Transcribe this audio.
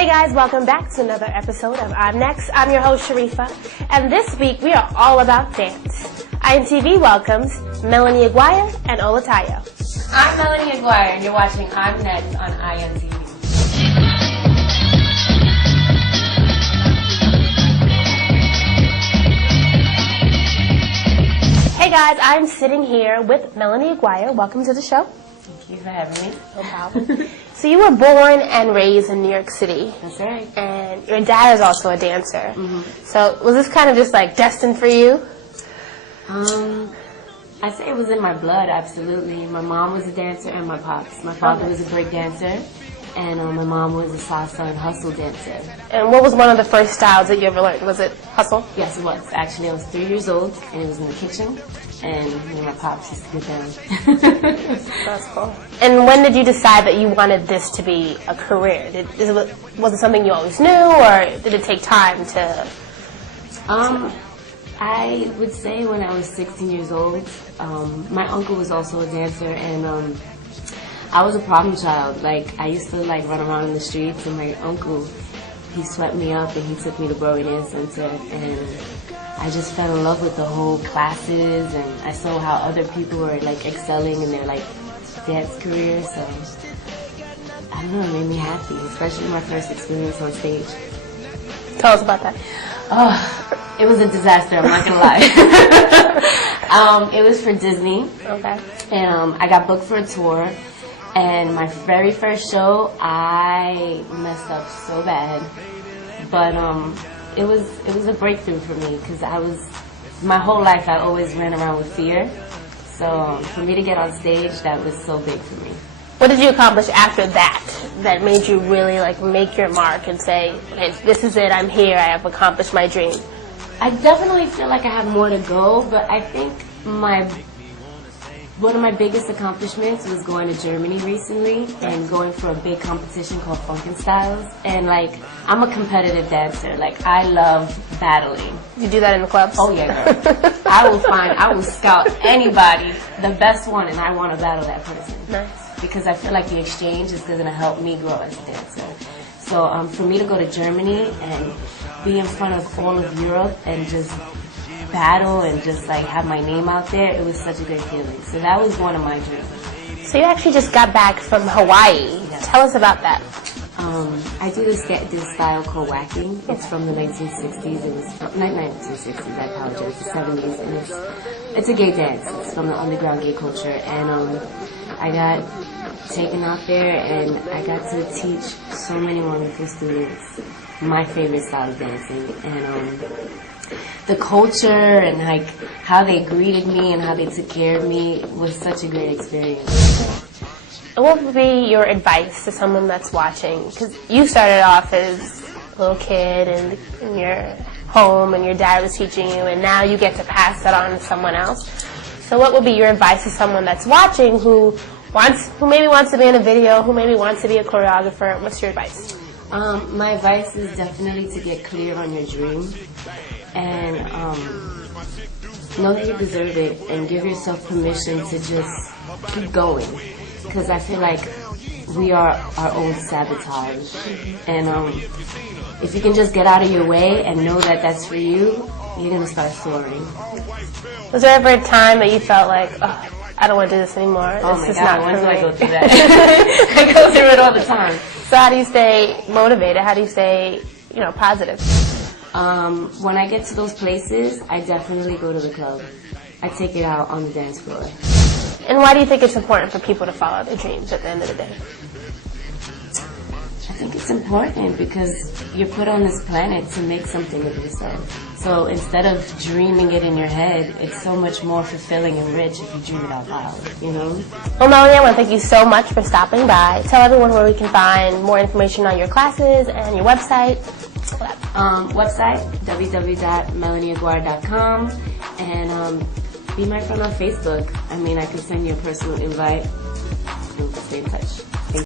Hey guys, welcome back to another episode of I'm Next. I'm your host, Sharifa, and this week we are all about dance. I.N-TV welcomes Melanie Aguirre and Olatayo. I'm Melanie Aguirre, and you're watching I'm Next on I.N-TV. Hey guys, I'm sitting here with Melanie Aguirre. Welcome to the show. Thank you for having me. No problem. So you were born and raised in New York City. That's right. And your dad is also a dancer. Mm-hmm. So was this kind of just like destined for you? I'd say it was in my blood, absolutely. My mom was a dancer and my pops. My father was a break dancer, and my mom was a salsa and hustle dancer. And what was one of the first styles that you ever learned? Was it hustle? Yes, it was. Actually, I was 3 years old, and it was in the kitchen, and my pops used to get down. That's cool. And when did you decide that you wanted this to be a career? Was it something you always knew, or did it take time to... I would say when I was 16 years old, my uncle was also a dancer, and I was a problem child. Like, I used to like run around in the streets, and my uncle, he swept me up and he took me to Broadway Dance Center, and I just fell in love with the whole classes, and I saw how other people were like excelling in their like dance career. So I don't know, it made me happy, especially my first experience on stage. Tell us about that. Oh, it was a disaster, I'm not gonna lie. It was for Disney. Okay. And I got booked for a tour. And my very first show, I messed up so bad. But it was a breakthrough for me, because my whole life I always ran around with fear. So for me to get on stage, that was so big for me. What did you accomplish after that made you really like make your mark and say, okay, this is it, I'm here, I have accomplished my dream? I definitely feel like I have more to go, but I think one of my biggest accomplishments was going to Germany recently and going for a big competition called Funkenstyles. And like, I'm a competitive dancer. Like, I love battling. You do that in the clubs? Oh yeah, girl. I will scout anybody, the best one, and I want to battle that person. Nice. Because I feel like the exchange is going to help me grow as a dancer. So for me to go to Germany and be in front of all of Europe and just battle and just like have my name out there, it was such a great feeling. So that was one of my dreams. So you actually just got back from Hawaii. Yeah. Tell us about that. I do this style called whacking. It's from the 1960s. It was not 1960s. I apologize. The 70s, and it's a gay dance. It's from the underground gay culture, and I got taken out there, and I got to teach so many wonderful students my favorite style of dancing, and the culture and like how they greeted me and how they took care of me was such a great experience. What would be your advice to someone that's watching? Because you started off as a little kid in your home and your dad was teaching you, and now you get to pass that on to someone else. So what would be your advice to someone that's watching who maybe wants to be in a video, who maybe wants to be a choreographer? What's your advice? My advice is definitely to get clear on your dream and know that you deserve it and give yourself permission to just keep going. Because I feel like we are our own sabotage. And if you can just get out of your way and know that that's for you, you're going to start soaring. Was there ever a time that you felt like, oh, I don't want to do this anymore? Oh my is God, not when for do I me. go through that? I go through it all the time. So how do you stay motivated? How do you stay, positive? When I get to those places, I definitely go to the club. I take it out on the dance floor. And why do you think it's important for people to follow their dreams at the end of the day? I think it's important because you're put on this planet to make something of yourself. So instead of dreaming it in your head, it's so much more fulfilling and rich if you dream it out loud, Well, Melanie, I want to thank you so much for stopping by. Tell everyone where we can find more information on your classes and your website. Website, www.melanieaguirre.com, and be my friend on Facebook. I can send you a personal invite and stay in touch.